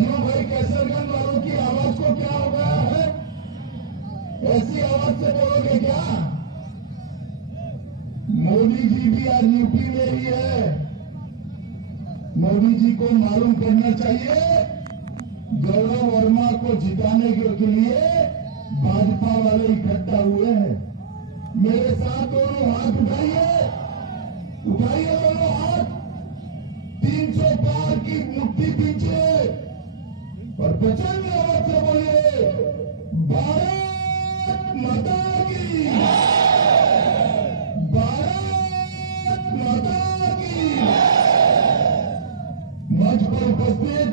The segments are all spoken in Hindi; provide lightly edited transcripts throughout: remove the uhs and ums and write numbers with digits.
क्यों भाई, कैसरगंज वालों की आवाज को क्या हो गया है? ऐसी आवाज से बोलोगे क्या? मोदी जी भी आज यूपी में ही है। मोदी जी को मालूम करना चाहिए, गौरव वर्मा को जिताने के लिए भाजपा वाले इकट्ठा हुए हैं। मेरे साथ दोनों हाथ उठाइए, उठाइए दोनों हाथ, 300 पार की मुट्ठी पीछे और प्रचंड आवाज से बोलिए, भारत माता की, भारत माता की। मंच पर उपस्थित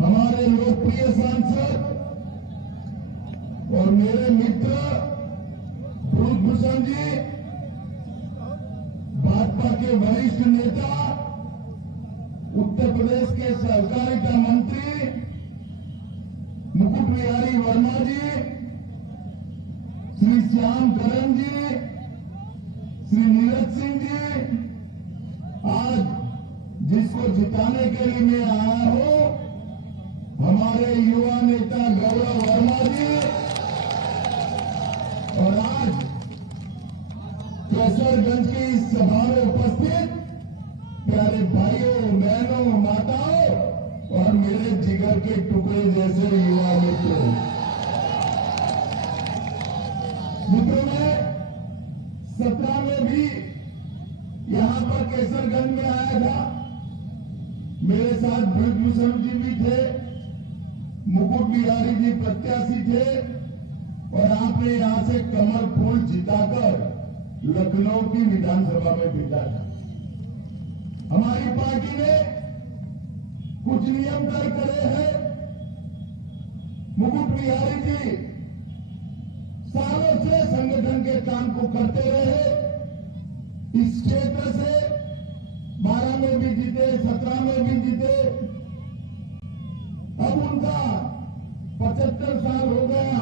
हमारे लोकप्रिय सांसद और मेरे मित्र ब्रजभूषण जी, भाजपा के वरिष्ठ नेता, उत्तर प्रदेश के सहकारिता मंत्री मुकुट बिहारी वर्मा जी, श्री श्याम करण जी, श्री नीरज सिंह जी, आज जिसको जिताने के लिए मैं आया हूं, हमारे युवा नेता गौरव वर्मा जी, और आज कैसरगंज की इस सभा में उपस्थित प्यारे भाइयों, बहनों, माताओं और मेरे जिगर के टुकड़े जैसे युवा मित्रों, मैं 17 में भी यहां पर कैसरगंज में आया था। मेरे साथ ब्रजभूषण जी भी थे, मुकुट बिहारी जी प्रत्याशी थे, और आपने यहां से कमल फूल जिताकर लखनऊ की विधानसभा में भेजा था। हमारी पार्टी ने कुछ नियम तय करे हैं। मुकुट बिहारी जी सालों से संगठन के काम को करते रहे। इस क्षेत्र से 12 में भी जीते, 17 में भी जीते। अब उनका 75 साल हो गया।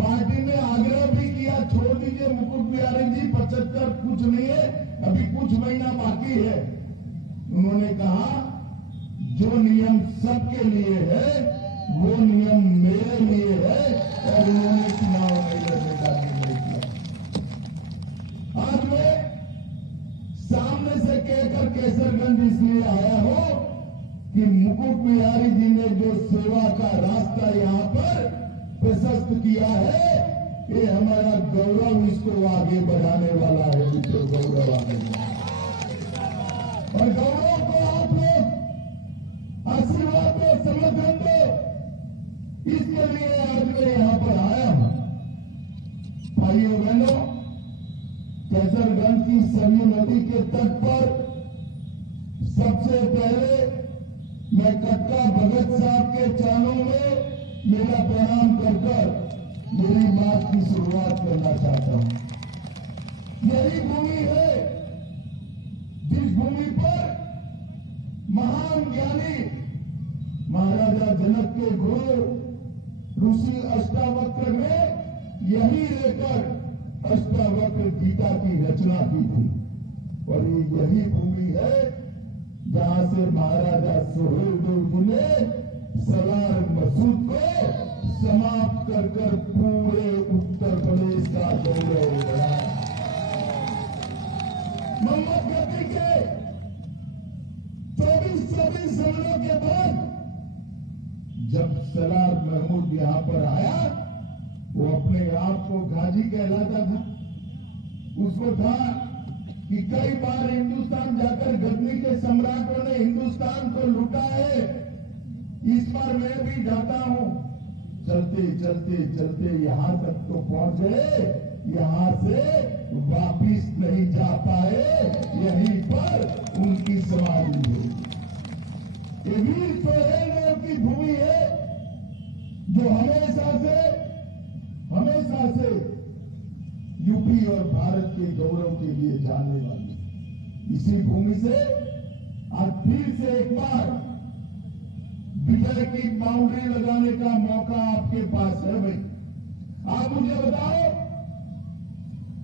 पार्टी ने आग्रह भी किया, छोड़ दीजिए मुकुट बिहारी जी, 75 कुछ नहीं है, अभी कुछ महीना बाकी है। उन्होंने कहा जो नियम सबके लिए है वो नियम मेरे लिए है, और उन्होंने चुनाव नहीं लड़ने का निर्णय किया। आज मैं सामने से कहकर कैसरगंज इसलिए आया हूं कि मुकुट बिहारी जी ने जो सेवा का रास्ता यहां पर प्रशस्त किया है, ये हमारा गौरव इसको आगे बढ़ाने वाला है। मित्रों, गौरव आगे, और गौरव को आप लोग आशीर्वाद दो, समर्थन दो, इसके लिए आज मैं यहां पर आया हूं। भाइयों बहनों, कैसरगंज की सरयू नदी के तट पर सबसे पहले मैं कटका भगत साहब के चरणों में मेरा प्रणाम कर मेरी बात की शुरुआत करना चाहता हूं। यही भूमि है जिस भूमि पर महान ज्ञानी महाराजा जनक के गुरु ऋषि अष्टावक्र ने यही लेकर अष्टावक्र गीता की रचना की थी, और ये यही भूमि है जहां से महाराजा सुहेलदेव जी ने सलार मसूद को समाप्त कर पूरे उत्तर प्रदेश का गौरव बढ़ाया। मोहम्मद गद्दी के 24 हमलों के बाद जब सलार महमूद यहां पर आया, वो अपने आप को गाजी कहलाता था। उसको था कि कई बार हिंदुस्तान जाकर गद्दी के सम्राटों ने हिंदुस्तान को लूटा है, इस बार मैं भी जाता हूं। चलते चलते चलते यहां तक तो पहुंचे, यहां से वापिस नहीं जा पाए, यहीं पर उनकी समाधि है। ये वीर सोहेलदेव की भूमि है जो हमेशा से यूपी और भारत के गौरव के लिए जानने वाली। इसी भूमि से आज फिर से एक बार विजय की बाउंड्री लगाने का मौका आपके पास है। भाई आप मुझे बताओ,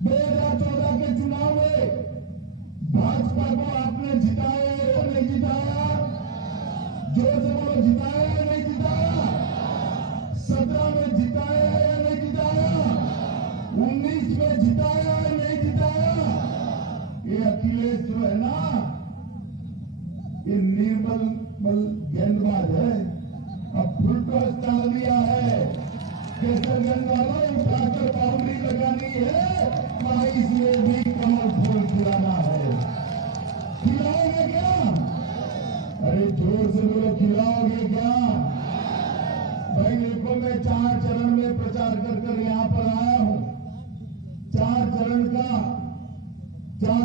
2014 के चुनाव में भाजपा को आपने जिताया या नहीं जिताया? जिताया या नहीं जिताया? 17 में जिताया या नहीं जिताया? 19 में जिताया या नहीं जिताया? ये अखिलेश जो है ना, ये निर्मल गेंदबाज है। अब फुल टॉस डाल दिया है। केसरगंज वालों उठाकर बाउंड्री लगानी है, 22 में भी कमल फूल खिलाना है। खिलाओगे क्या? अरे जोर से बोलो, खिलाओगे क्या? भाई देखो, मैं 4 चरण में प्रचार कर यहां पर आया हूं। 4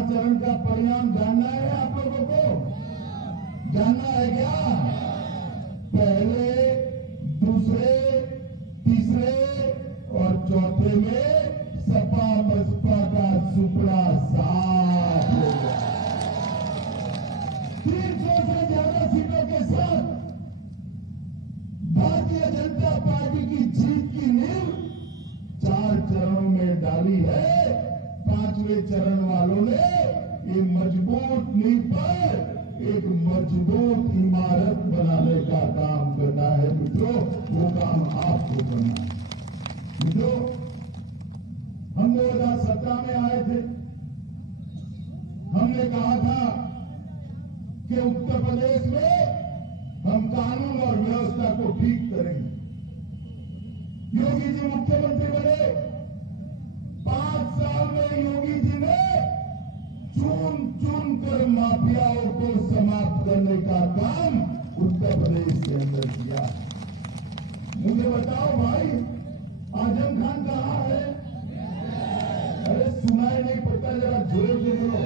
चरण का परिणाम जानना है आप लोगों को? जानना है क्या? पहले, दूसरे, तीसरे और चौथे में सपा बसपा का सुपड़ा साफ हो गया। 300 से ज्यादा सीटों के साथ भारतीय जनता पार्टी की जीत की नींव 4 चरणों में डाली है। 5वें चरण वालों ने ये मजबूत नींव पर एक मजबूत इमारत बनाने का काम करना है मित्रों। वो काम आपको करना है मित्रों। हम 2017 में आए थे। हमने कहा था कि उत्तर प्रदेश में हम कानून और व्यवस्था को ठीक करेंगे। योगी जी मुख्यमंत्री बने। 5 साल में योगी जी ने चुन कर माफियाओं को समाप्त करने का काम उत्तर प्रदेश के अंदर किया। मुझे बताओ भाई, आजम खान कहाँ है? अरे सुनाई नहीं पड़ता, जरा जोर से बोलो।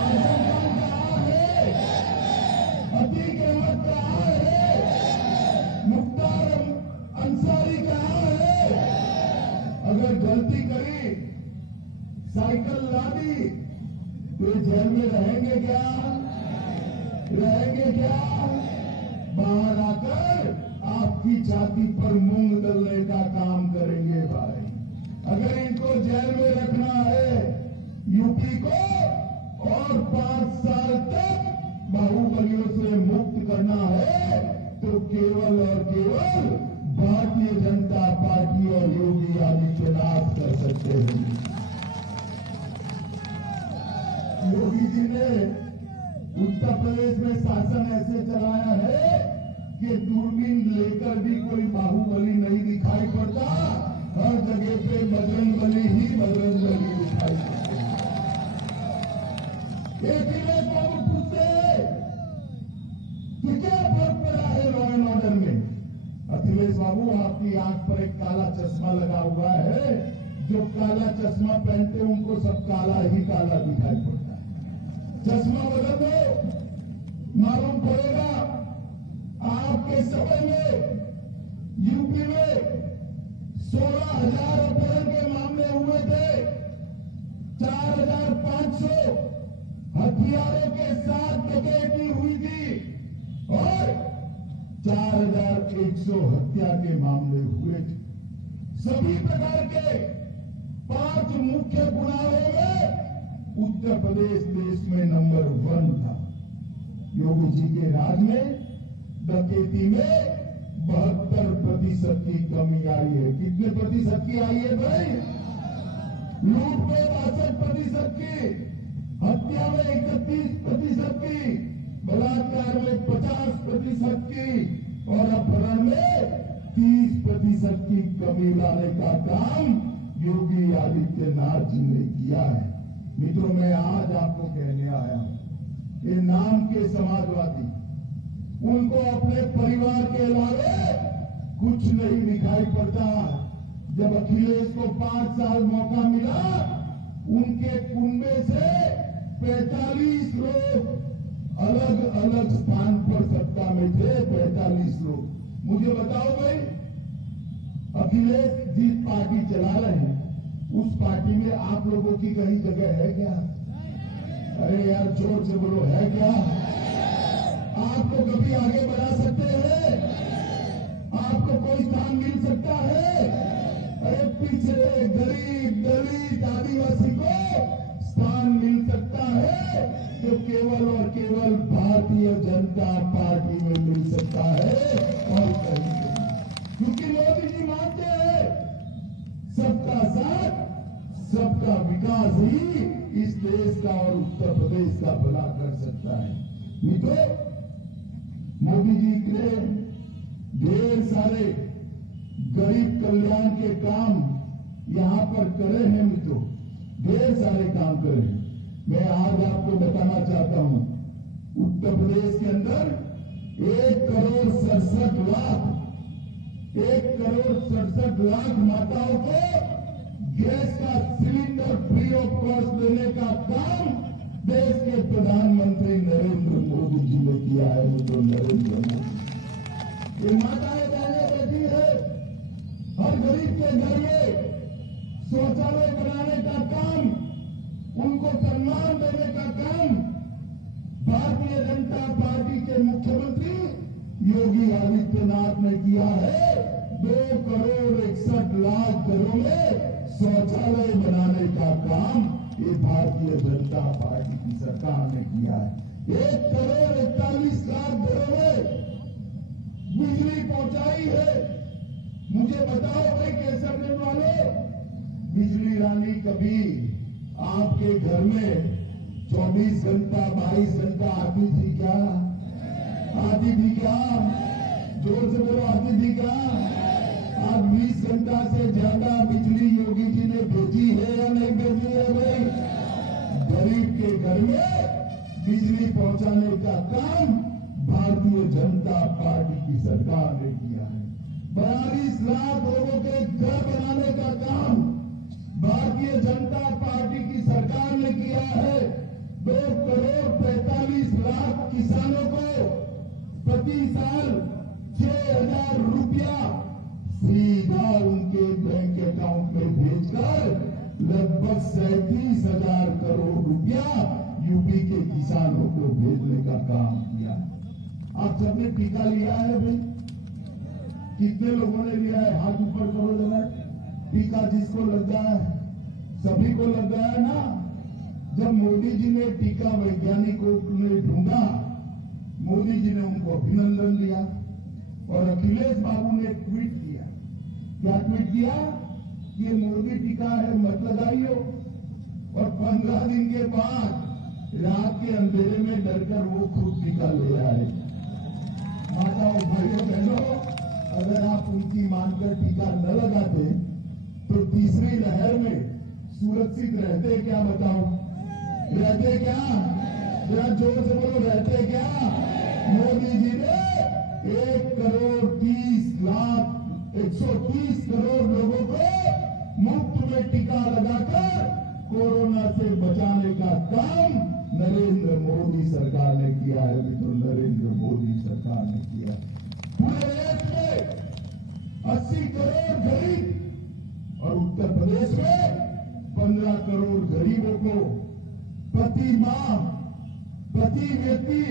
आजम खान कहाँ है? अतीक अहमद कहाँ है? मुख्तार अंसारी कहाँ है? अगर गलती करी, साइकिल ला दी, तो जेल में रहेंगे क्या? रहेंगे क्या? बाहर आकर आपकी छाती पर मूंग दलने का काम करेंगे भाई। अगर इनको जेल में रखना है यूपी को और 5 साल तक बाहुबलियों से मुक्त करना है, तो केवल और केवल भारतीय जनता पार्टी और योगी आदित्यनाथ कर सकते हैं। योगी जी ने उत्तर प्रदेश में शासन ऐसे चलाया है कि दूरबीन लेकर भी कोई बाहुबली नहीं दिखाई पड़ता। हर जगह पे बजरंगबली ही बजरंगबली दिखाई पड़ते हैं। अखिलेश बाबू पूछते हैं कि क्या फर्क पड़ा है लॉ एंड ऑर्डर में? अखिलेश बाबू, आपकी आंख पर एक काला चश्मा लगा हुआ है। जो काला चश्मा पहनते हैं उनको सब काला ही काला दिखाई पड़ता है। चश्मा बदल दो, मालूम पड़ेगा। आपके समय में यूपी में 16,000 अपहरण के मामले हुए थे। 4,500 हथियारों के साथ डकैती हुई थी और 4,100 हत्या के मामले हुए थे। सभी प्रकार के 5 मुख्य गुनाहों में उत्तर प्रदेश देश में नंबर 1 था। योगी जी के राज में डकैती में 72% की कमी आई है। कितने प्रतिशत की आई है भाई? लूट में 62% की, हत्या में 31% की, बलात्कार में 50% की और अपहरण में 30% की कमी लाने का काम योगी आदित्यनाथ जी ने किया है। मित्रों, मैं आज आपको कहने आया हूं, ये नाम के समाजवादी, उनको अपने परिवार के अलावा कुछ नहीं दिखाई पड़ता। जब अखिलेश को 5 साल मौका मिला, उनके कुंबे से 45 लोग अलग अलग स्थान पर सत्ता में थे। 45 लोग। मुझे बताओ भाई, अखिलेश जिस पार्टी चला रहे हैं उस पार्टी में आप लोगों की कहीं जगह है क्या? अरे यार जोर से बोलो, है क्या? आपको कभी आगे बढ़ा सकते हैं? आपको कोई स्थान मिल सकता है? अरे पिछड़े, गरीब, दलित, आदिवासी को स्थान मिल सकता है तो केवल और केवल भारतीय जनता पार्टी में मिल सकता है और कहीं नहीं। क्योंकि मोदी जी मानते हैं सबका साथ सबका विकास ही इस देश का और उत्तर प्रदेश का भला कर सकता है। मित्रों, मोदी जी ने ढेर सारे गरीब कल्याण के काम यहां पर करे हैं। मित्रों, ढेर सारे काम करे हैं। मैं आज आपको बताना चाहता हूं, उत्तर प्रदेश के अंदर 1,67,00,000 माताओं को गैस का सिलेंडर फ्री ऑफ कॉस्ट देने का काम देश के प्रधानमंत्री नरेंद्र मोदी जी ने किया है। मित्रों, नरेंद्र मोदी, ये माताएं बहनें बैठी है, हर गरीब के घर में शौचालय बनाने का काम, उनको सम्मान देने का काम भारतीय जनता पार्टी के मुख्यमंत्री योगी आदित्यनाथ ने किया है। 2,61,00,000 घरों में शौचालय बनाने का काम ये भारतीय जनता पार्टी की सरकार ने किया है। 1,41,00,000 घरों में बिजली पहुंचाई है। मुझे बताओ भाई केसर दिन वाले, बिजली रानी कभी आपके घर में 24 घंटा 22 घंटा आती थी क्या? आती थी क्या? जोर से बोलो, आती थी क्या? आज 20 घंटा से ज्यादा बिजली योगी जी ने भेजी है या नहीं भेजी है? भाई, गरीब के घर में बिजली पहुंचाने का काम भारतीय जनता पार्टी की सरकार ने किया है। 42 लाख लोगों के घर बनाने का काम भारतीय जनता पार्टी की सरकार ने किया है। 2,45,00,000 किसानों को प्रति साल 6,000 रुपया सीधा उनके बैंक अकाउंट में भेजकर लगभग 37,000 करोड़ रुपया यूपी के किसानों को भेजने का काम किया। आप सबने टीका लिया है भाई? कितने लोगों ने लिया है? हाथ ऊपर करो जरा। टीका जिसको लग गया है, सभी को लग गया है ना? जब मोदी जी ने टीका वैज्ञानिकों ने ढूंढा, मोदी जी ने उनको अभिनंदन दिया और अखिलेश बाबू ने ट्वीट किया। क्या ट्वीट किया? ये मोदी टीका है, मत लगाइयो। और 15 दिन के बाद रात के अंधेरे में डरकर वो खुद टीका ले आए। माताओं, भाइयों, बहनों, अगर आप उनकी मानकर टीका न लगाते तो तीसरी लहर में सुरक्षित रहते क्या? बताओ, रहते क्या? जरा जोर से बोलो, रहते क्या? मोदी जी ने 1,30,00,000 करोड़ लोगों को मुफ्त में टीका लगाकर कोरोना से बचाने का काम नरेंद्र मोदी सरकार ने किया है। मित्रों, नरेंद्र मोदी सरकार ने किया। पूरे देश में 80 करोड़ गरीब और उत्तर प्रदेश में 15 करोड़ गरीबों को प्रति माह प्रति व्यक्ति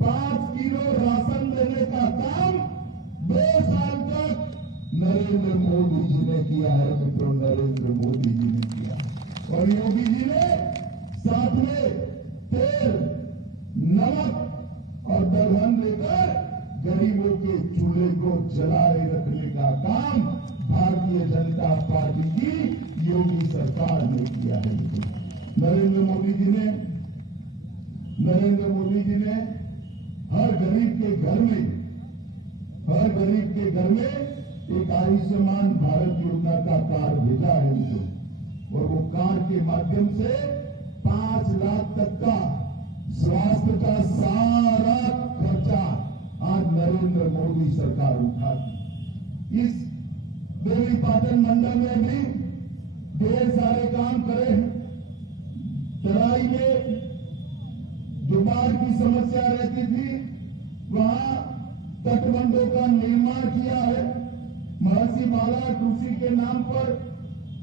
5 किलो राशन देने का काम 2 साल तक नरेंद्र मोदी जी ने किया है। मित्रों, नरेंद्र मोदी जी ने किया। और योगी जी ने साथ में तेल, नमक और दलहन देकर गरीबों के चूल्हे को जलाए रखने का काम भारतीय जनता पार्टी की योगी सरकार ने किया है। नरेंद्र मोदी जी ने हर गरीब के घर में एक आयुष्मान भारत योजना का कार्ड भेजा है उनको। और वो कार्ड के माध्यम से 5 लाख तक का स्वास्थ्य का सारा खर्चा आज नरेंद्र मोदी सरकार उठाती। इस देवी पाटन मंडल में भी ढेर सारे काम करे हैं। तराई में जो बाढ़ की समस्या रहती थी, वहां तटबंधों का निर्माण किया है। महर्षि बालाट ऋषि के नाम पर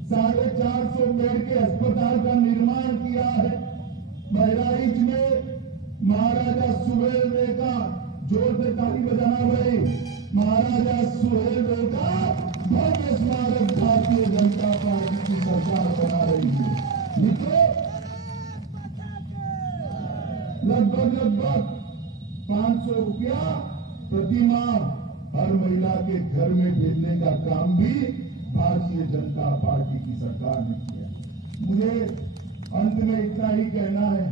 450 बेड के अस्पताल का निर्माण किया है। बहराइच में महाराजा सुहेलदेव का, जोर से ताली बजाना भाई, महाराजा सुहेलदेव का भव्य स्मारक भारतीय जनता पार्टी की सरकार बना रही है। मित्रों, लगभग 500 रुपया प्रति माह हर महिला के घर में भेजने का काम भी भारतीय जनता पार्टी की सरकार ने किया। मुझे अंत में इतना ही कहना है,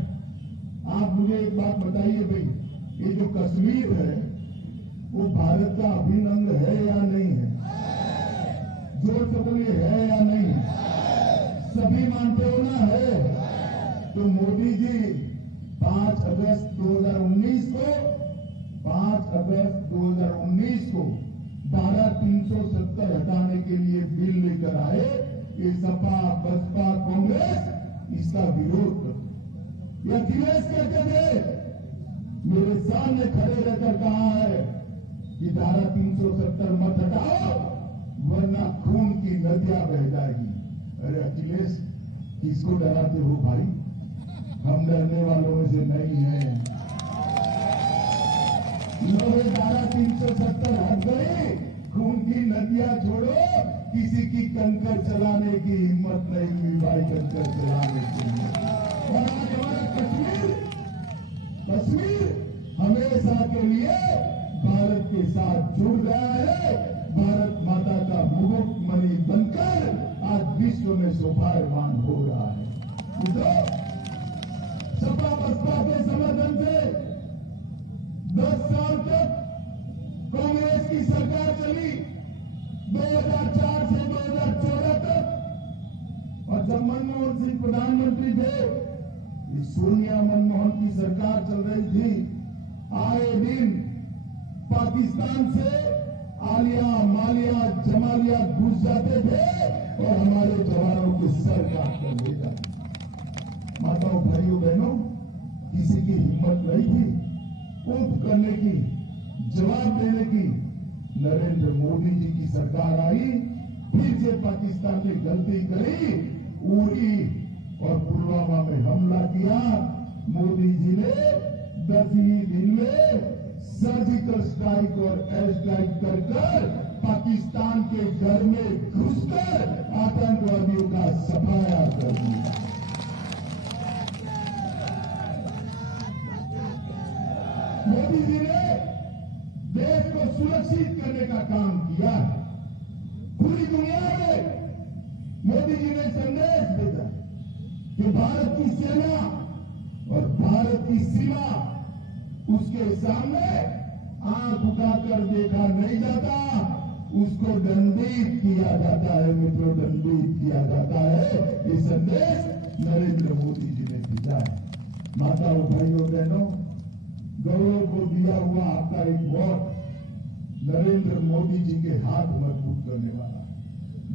आप मुझे एक बात बताइए भाई, ये जो कश्मीर है वो भारत का अभिन्न अंग है या नहीं है? जोर से बोलिए, है या नहीं? सभी मानते हो ना? है। तो मोदी जी 5 अगस्त 2019 को 12,370 हटाने के लिए बिल लेकर आए। ये सपा बसपा कांग्रेस इसका विरोध करते। यह अखिलेश कहते थे, मेरे सामने खड़े रहकर कहा है कि धारा 370 मत हटाओ वरना खून की नदियां बह जाएगी। अरे अखिलेश, किसको डराते हो भाई? हम डरने वालों में से नहीं है। लोग धारा 370 हट गई, खून की नदियां छोड़ो, किसी की कंकर चलाने की हिम्मत नहीं हुई भाई, कंकर चलाने की हिम्मत। और आज हमारा कश्मीर हमेशा के लिए भारत के साथ जुड़ गया है। भारत माता का मुकुट मणि बनकर आज विश्व में शोभायमान हो रहा है। सपा बसपा के समर्थन से 10 साल तक कांग्रेस की सरकार चली, 2004 से 2014 तक। और जब मनमोहन सिंह प्रधानमंत्री थे, सोनिया मनमोहन की सरकार चल रही थी। आए दिन पाकिस्तान से आलिया मालिया जमालिया घुस जाते थे और हमारे जवानों के सर काट कर ले जाते। माताओं भाइयों बहनों, किसी की हिम्मत नहीं थी उठ करने की, जवाब देने की। नरेंद्र मोदी जी की सरकार आई, फिर से पाकिस्तान ने गलती करी, उरी और पुलवामा में हमला किया। मोदी जी ने 10 ही दिन में सर्जिकल स्ट्राइक और एयर स्ट्राइक कर पाकिस्तान के घर में घुसकर आतंकवादियों का सफाया कर दिया। मोदी जी ने देश को सुरक्षित करने का काम किया। पूरी दुनिया में मोदी जी ने संदेश भेजा कि भारत की सेना और भारत की सीमा, उसके सामने आंख उठाकर देखा नहीं जाता, उसको दंडित किया जाता है। मित्रों, दंडित किया जाता है। ये संदेश नरेंद्र मोदी जी ने भेजा है। माताओं भाइयों बहनों, गौरव को दिया हुआ आपका एक वोट नरेंद्र मोदी जी के हाथ मजबूत करने वाला है।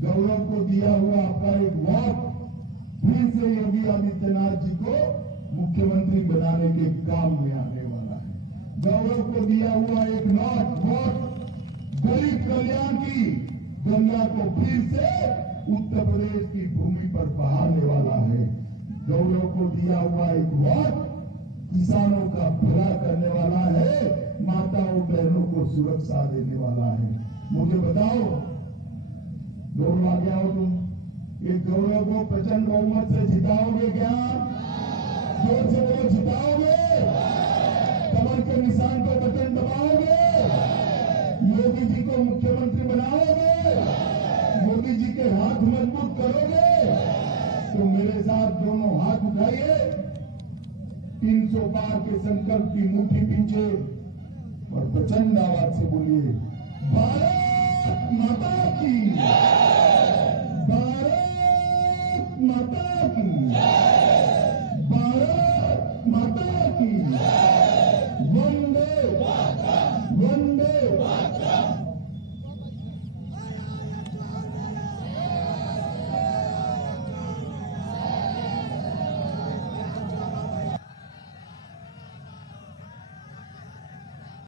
गौरव को दिया हुआ आपका एक वोट फिर से योगी आदित्यनाथ जी को मुख्यमंत्री बनाने के काम में आने वाला है। गौरव को दिया हुआ एक वोट गरीब कल्याण की गंगा को फिर से उत्तर प्रदेश की भूमि पर बहाने वाला है। गौरव को दिया हुआ एक वोट किसानों का भला करने वाला है, माताओं बहनों को सुरक्षा देने वाला है। मुझे बताओ, गौरव आ गया हो तुम? ये गौरव को प्रचंड बहुमत से जिताओगे क्या? जोर से बोलो, जिताओगे? कमल के निशान पर बटन दबाओगे? योगी जी को मुख्यमंत्री बनाओगे? मोदी जी के हाथ मजबूत करोगे? तो मेरे साथ दोनों हाथ उठाइए, 300 पार के संकल्प की मुट्ठी पीछे और प्रचंड आवाज से बोलिए, भारत माता की।